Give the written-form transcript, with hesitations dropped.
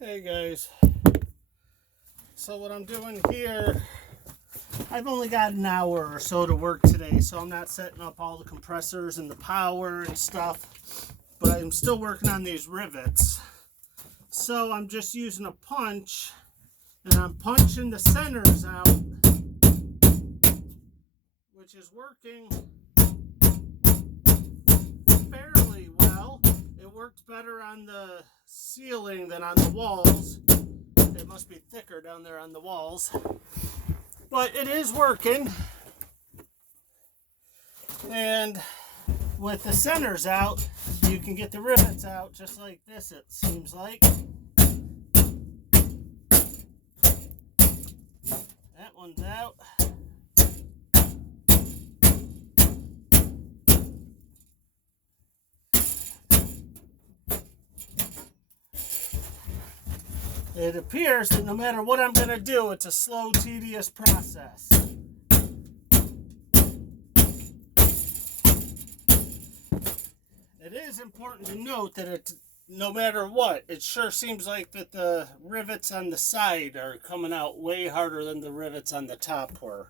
Hey guys, so what I'm doing here, I've only got an hour or so to work today, so I'm not setting up all the compressors and the power and stuff, but I'm still working on these rivets. So I'm just using a punch, and I'm punching the centers out, which is working fairly well. It worked better on the ceiling than on the walls. It must be thicker down there on the walls, but it is working. And with the centers out, you can get the rivets out just like this, it seems like. That one's out. It appears that no matter what I'm going to do, it's a slow, tedious process. It is important to note that no matter what, it sure seems like that the rivets on the side are coming out way harder than the rivets on the top were.